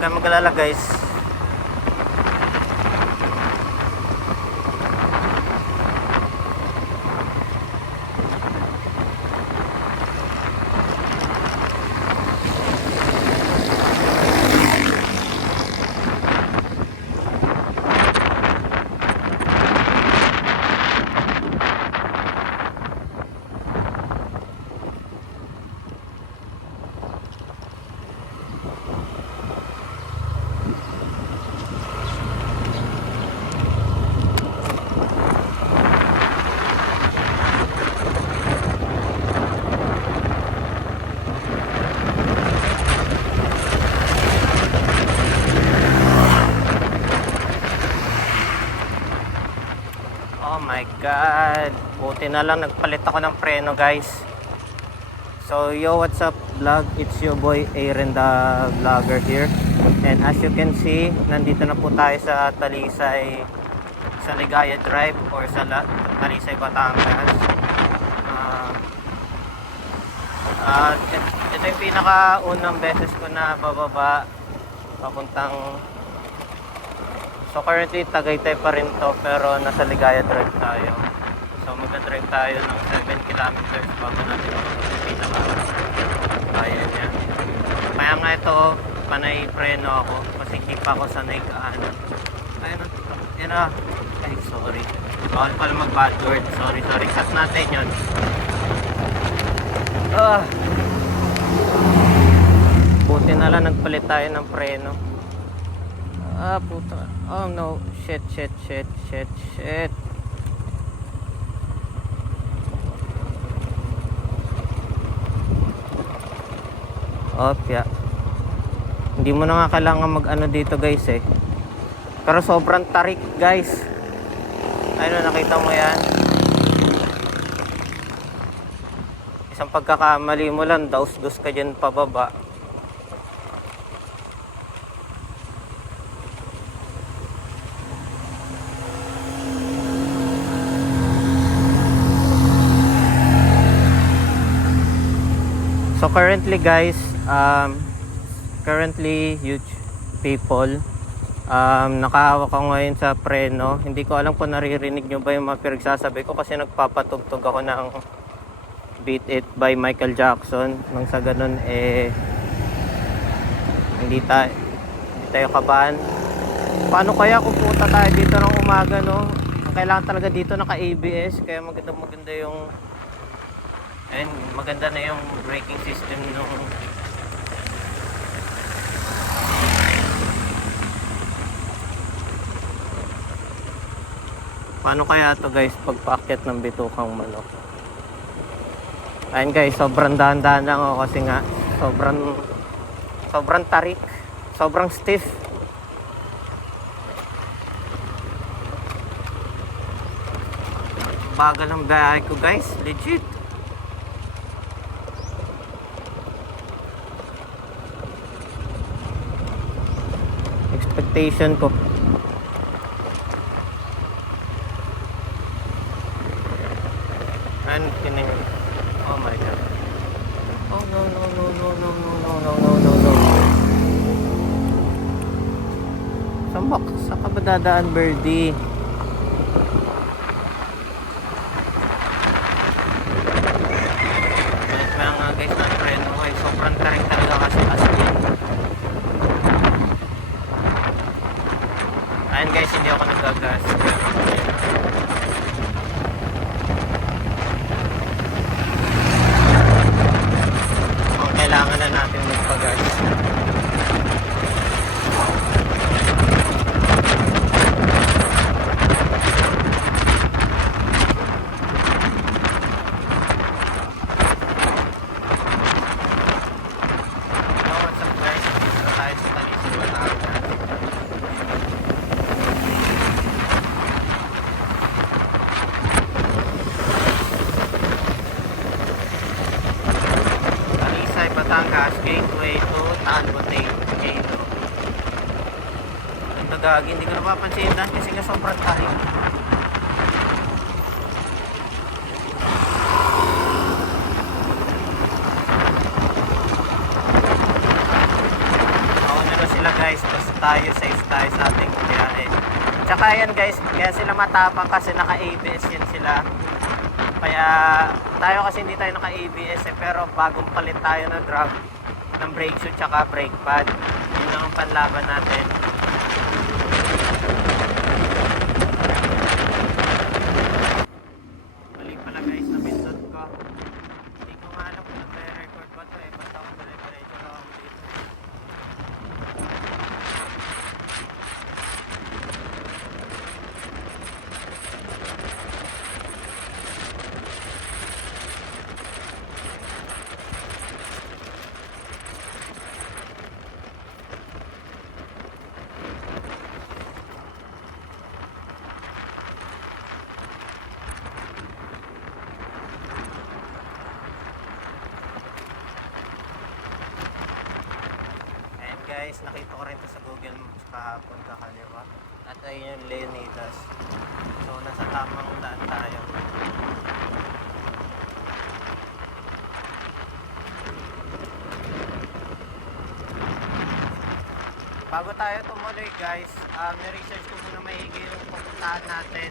kayong mag-alala guys. Oh my god, buti na lang nagpalit ako ng preno guys. So yo, what's up vlog, it's your boy Aaron the vlogger here. And as you can see, nandito na po tayo sa Talisay, sa Ligaya Drive or sa Talisay, Batangas. Ito yung pinakaunang beses ko na bababa papuntang, so currently Tagaytay pa rin to, pero nasa Ligaya Drive tayo. So magdadrive tayo ng 7 kilometers bago natin yung pinaka-kaya niya. Kaya nga ito, panay preno ako kasi hindi pa ako sanay kaano. Ayun, yun na. Ay, sorry. Bawal pala mag-bad word. Sorry. Cut natin yun. Buti na lang nagpalit tayo ng preno. Puta. Oh no. Shit. Yeah. Hindi mo na nga kailangan mag-ano dito guys eh. Pero sobrang tarik guys. Ayun, nakita mo yan. Isang pagkakamali mo lang, daus-dus ka dyan pababa. So currently guys, huge people, nakahawak ako ngayon sa preno. Hindi ko alam kung naririnig nyo ba yung mga pinagsasabi ko kasi nagpapatugtog ako ng Beat It by Michael Jackson. Nang sa ganun hindi tayo kabahan. Paano kaya kung puta tayo dito ng umaga, no? Ang kailangan talaga dito naka ABS, kaya maganda yung maganda na yung braking system nung paano kaya to guys pagpaakyat ng Bitukang Manok. Ayun guys, sobrang dahan-dahan lang ako kasi nga sobrang tarik, sobrang stiff. Bagal ng biyahe ko guys, legit. Expectation ko. And oh my god. Oh no. Saan ka ba dadaan, birdie? Kaya nga guys, na preno ko eh. Sobrang tarik talaga kasi askin. Ayun guys, hindi ako nagagas. Kailangan na natin magpagas. Batangas Gateway to Talbotay, Quezon. Ang nagagi, hindi ko napapansin dahil kasi nga sobrang tarik. Nauna na sila guys. tayo, safe tayo sa ating biyahe. Tsaka yan guys, kaya sila matapang kasi naka-ABS yan sila. Kaya tayo kasi hindi tayo naka-ABS pero bagong palit tayo ng drum, ng brake shoe tsaka brake pad. Yun lang ang panlaban natin. Mali pala guys, napindot ko. Hindi ko nga alam kung nagre-record ba ito eh. Basta ako dire-diretso lang ako dito. Guys, nakita ko rin ito sa Google Maps kahapon kakaliwa. At ayun yung Leonidas. So, nasa tamang daan tayo. Bago tayo tumuloy guys, ni-research ko muna maigi yung pupuntahan natin.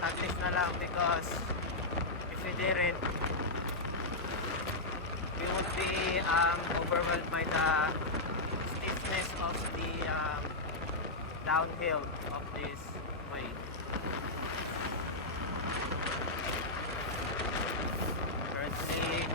Tag-list na lang because if you didn't, we would be overwhelmed by the stiffness of the downhill of this way. Currently,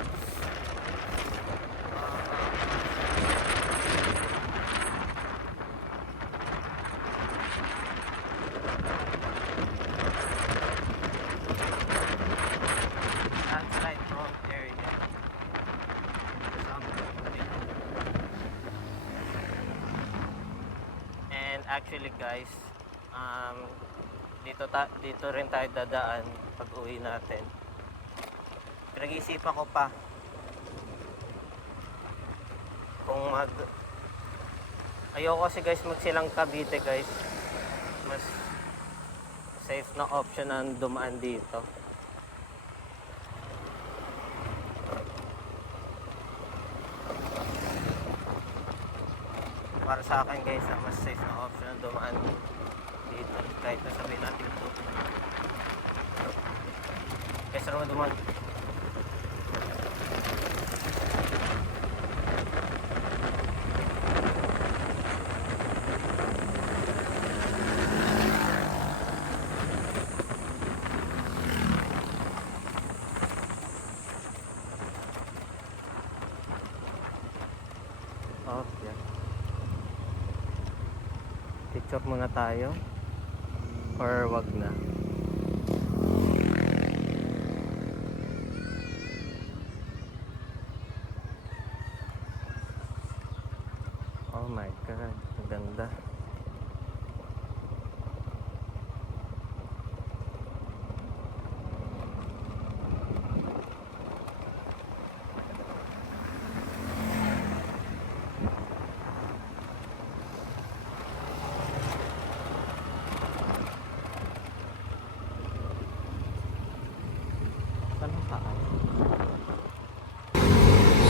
landslide prone area. And actually guys, dito rin tayo dadaan pag uwi natin. Pinag-iisipan ko pa kung ayoko kasi guys magsilang Cavite guys. Mas safe na option ang dumaan dito. Para sa akin guys, mas safe na option ang dumaan dito kahit nasabihin natin ito. Guys, ano dumaan? Oh, yeah. Picture muna tayo or wag na. Oh my god, ang ganda.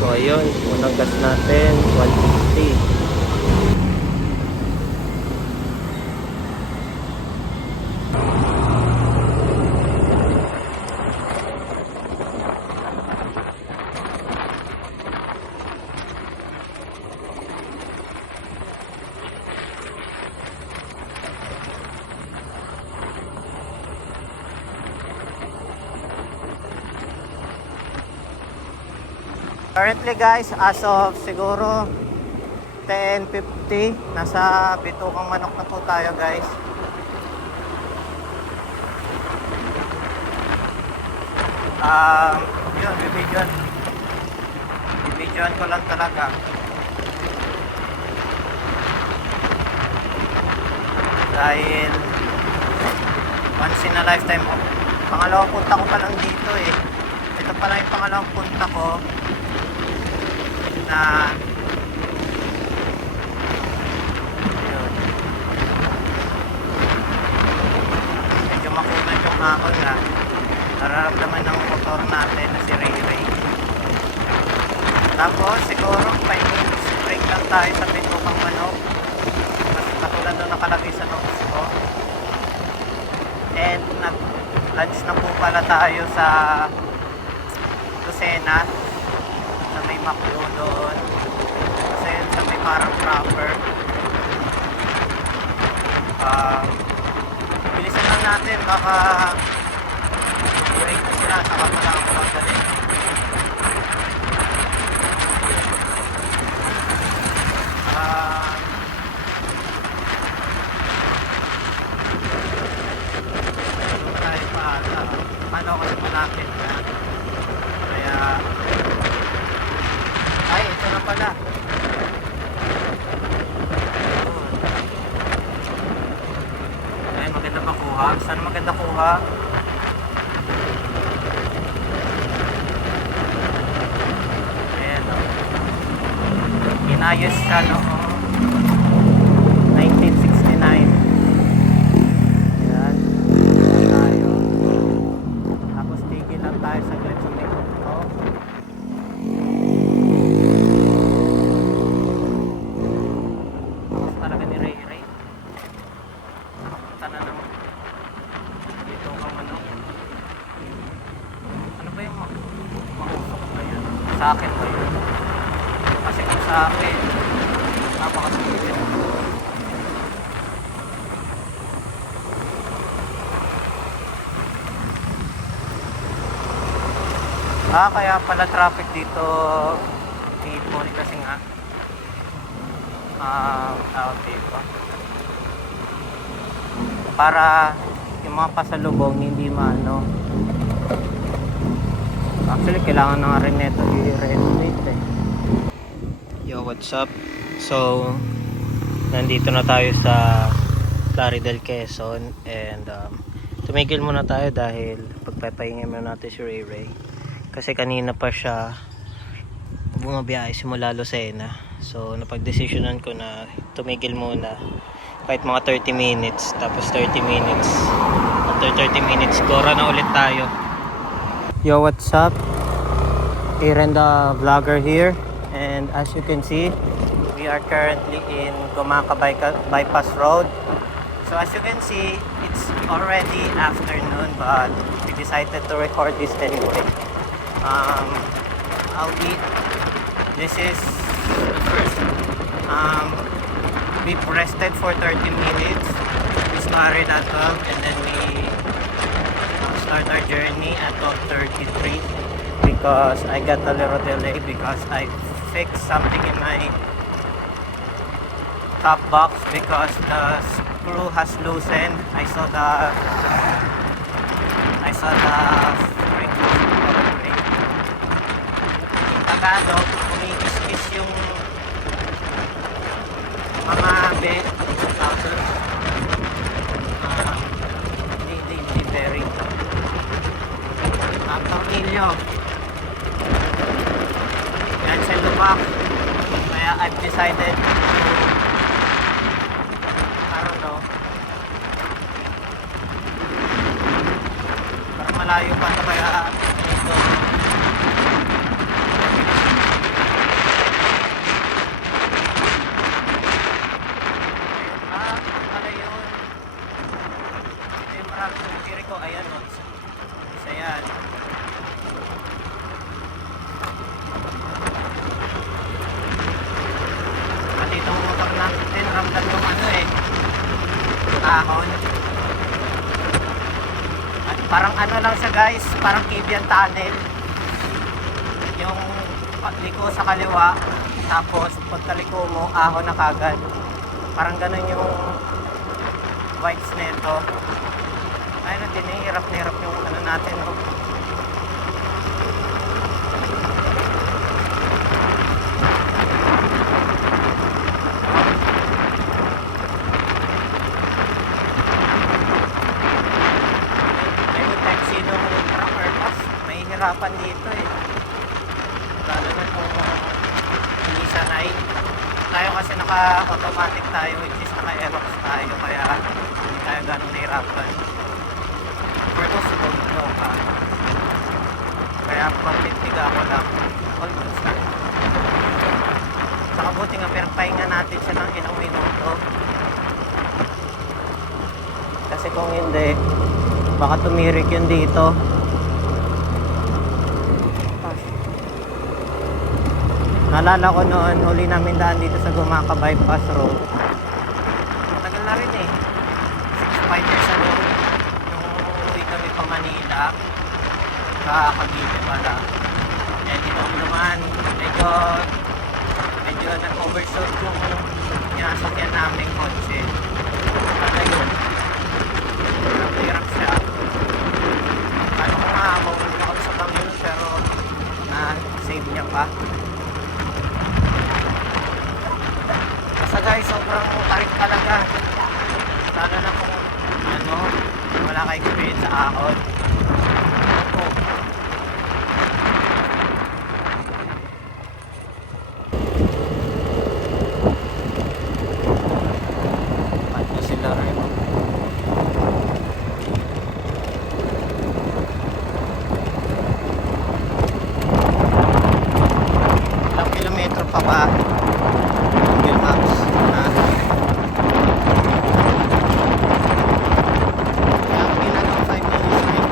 So ayun, unang gas natin, 150. Currently guys, as of siguro 10:50, nasa Bitukang Manok na po tayo guys. Yun, bibidyoan ko lang talaga. Dahil once in a lifetime, pangalawang punta ko pa lang dito eh. Ito pala yung pangalawang punta ko na yun. Medyo makunat yung ahon na nararamdaman ng motor natin na si Ray Ray. Tapos siguro 5 minutes break lang tayo sa Bindukang Manok. Katulad nung nakalagay sa notes ko. And nag-lunch na po pala tayo sa Lucena. Sa may McDo doon. Kasi yun sa may parang proper. Bilisan lang natin. Baka break na sila. Saka pala ako magaling. Paano kasi malapit na. Kaya ay, ito na pala. Ay, maganda makuha. Saan maganda kuha? Ayan o. Inayos siya noong 1969. Ayan. Tayo. Tapos tigil lang tayo sa Glenn sa Mexico. Tapos talaga ni Ray Ray. Punta na naman. Dito kang ano. Ano ba yung makusok ba yun? Sa akin ba yun? Kasi kung sa akin, napakasipin. Kaya pala traffic dito hipon kasi nga tawag dito para yung mga pasalubong hindi maano. Actually kailangan na nga rin neto i-renovate eh. Yo, what's up? So nandito na tayo sa Plaridel, Quezon, and tumigil muna tayo dahil pagpapahinga muna natin si Ray Ray. Kasi kanina pa siya bumabiyahe simula Lucena. So napag-desisyonan ko na tumigil muna kahit mga 30 minutes. Tapos 30 minutes. After 30 minutes, gora na ulit tayo. Yo, what's up? Aaron the vlogger here. And as you can see, we are currently in Gumaka Bypass Road. So as you can see, it's already afternoon, but we decided to record this anyway. This is the first. We've rested for 30 minutes. We started at 12 and then we start our journey at 12:33 because I got a little delay because I fixed something in my top box because the screw has loosened. I saw the spring Tagalog, kumikis-kis yung mga bed outer. Hindi bearing. Ang tornilyo. Yan sa lubak. Kaya I've decided to, I don't know, para malayo pa ito kaya ito. Ayan o, isa yan. At itong motor natin, ramdam yung ano eh, ahon. At parang ano lang siya guys, parang Kibian Tunnel. Yung liko sa kaliwa, tapos pagkaliko mo, ahon na kagad. Parang ganun yung vibes nito. Ayun, tinihirap yung ano natin, no? Ayun, taxi nung trucker bus, may hirapan dito eh. Lalo na kung hindi sanay. Tayo kasi naka-automatic tayo, which is naka-aerox tayo, kaya hindi tayo ganun nahirapan. For those who don't know, kaya pagtitiga ako lang all good stuff. Saka buti nga pinagpahinga natin siya ng ilang minuto. Kasi kung hindi, baka tumirik yun dito. Naalala ko noon, huli namin daan dito sa Gumaca Bypass Road. Matagal na rin eh. 5 years ago, nung uwi kami pa Manila, Cavite pala. Eh, dito naman, medyo nag-overshoot yung sinasakyan namin kotse. Kaya yun, hirap siya. Ano ko nga, maulit ako sa Bangil, pero na-save niya pa. Basta guys, sobrang tarik talaga. Lalo na kung wala ka experience sa ahon. Paano sila rin? Ilang kilometro pa ba? Google Maps na kaya ako ginagawa 5 minutes na yun.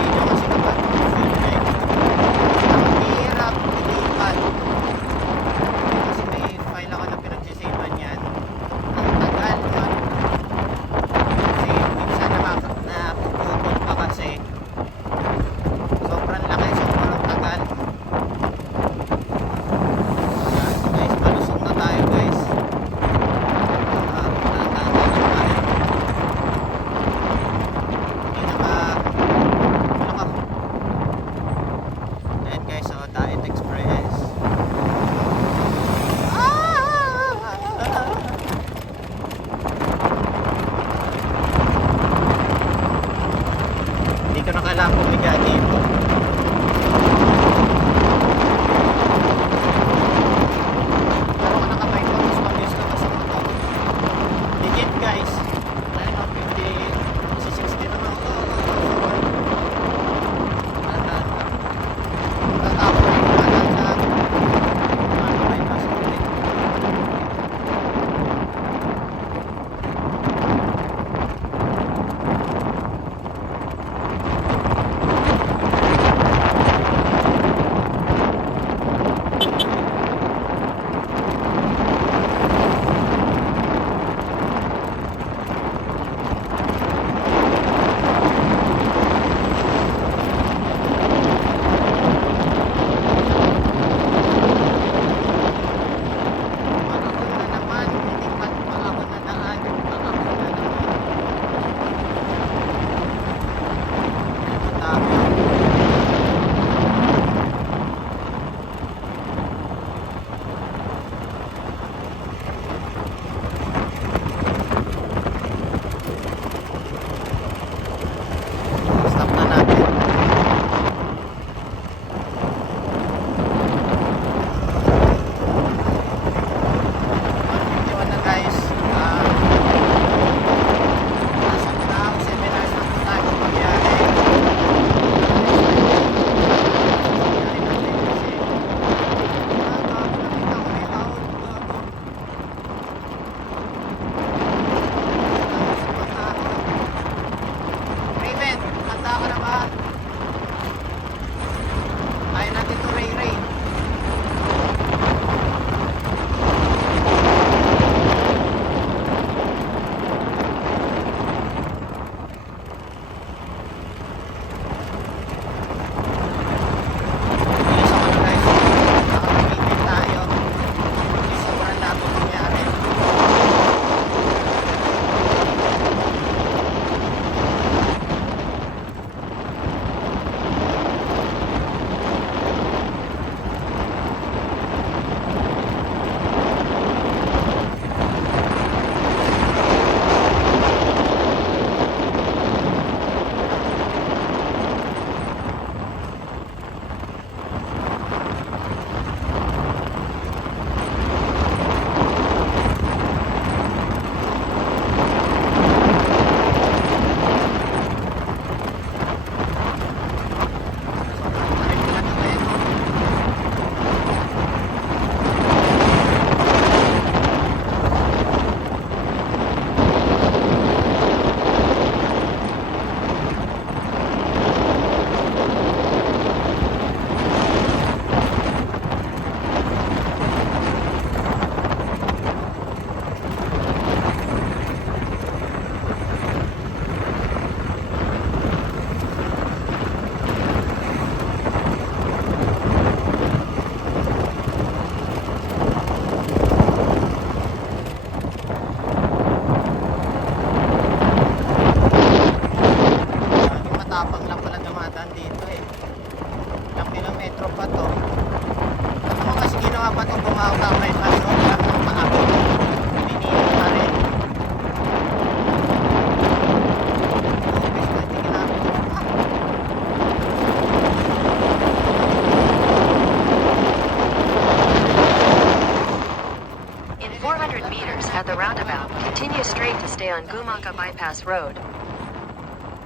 stay on Gumaka Bypass Road.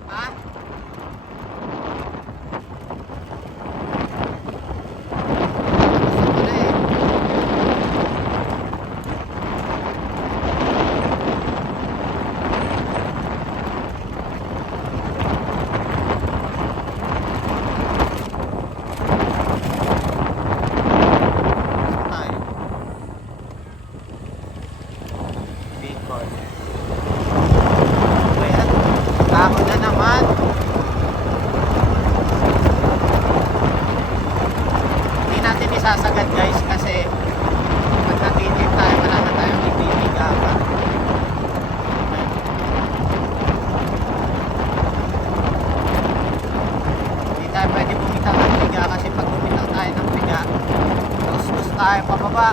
Ha? Wala eh. Saan tayo? Bicol. Ayan. Ako na naman. Hindi natin isasagad guys kasi pag natitin tayo wala na tayong ibibigapan. Hindi tayo pwede bumitaw ng biga kasi pag bumitaw tayo ng biga gus tayo pababa.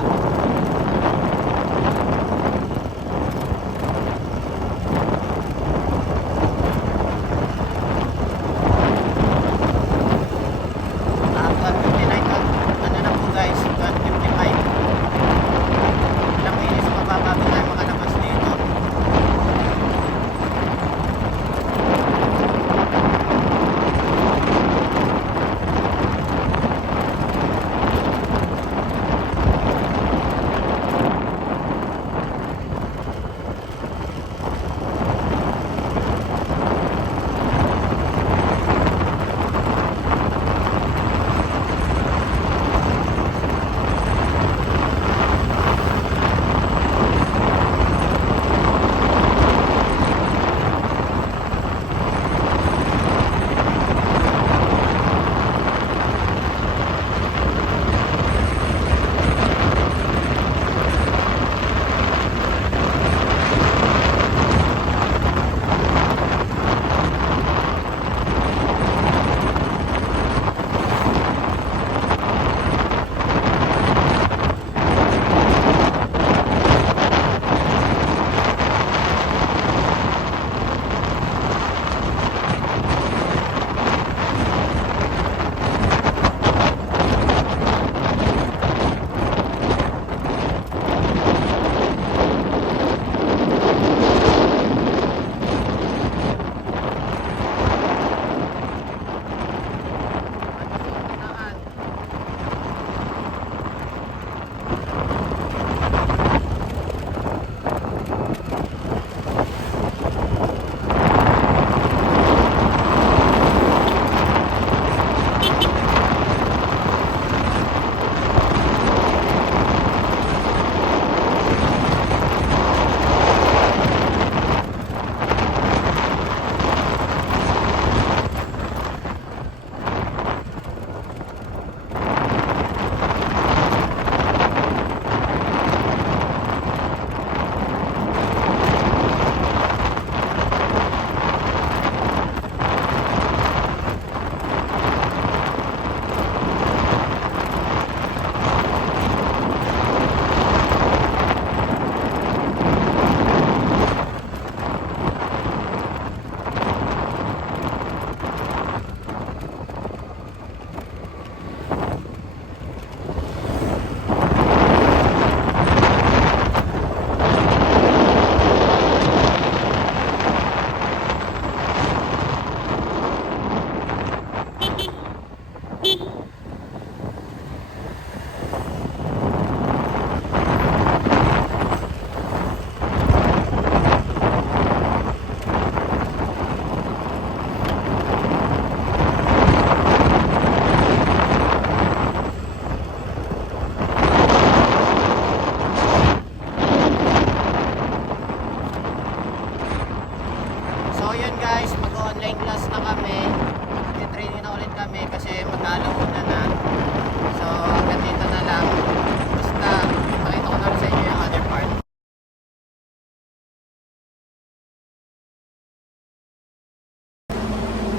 Ah, 159 ano na po guys, 155. Ilang minutes pa ba bago tayo makalabas dito? So yun guys, mag-online class na kami. Mag-training na ulit kami kasi mag-alauna na. So hanggang dito na lang. Basta pakita ko na rin sa inyo yung other part.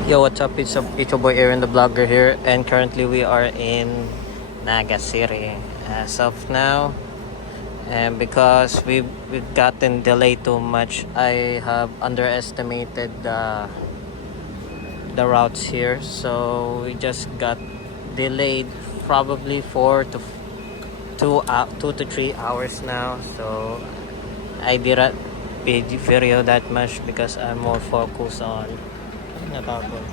Yo, what's up? It's your boy Aaron the Vlogger here, and currently we are in Naga City as of now. And because we've gotten delayed too much, I have underestimated the routes here. So we just got delayed probably 2 to 3 hours now. So I video that much because I'm more focused on natapon.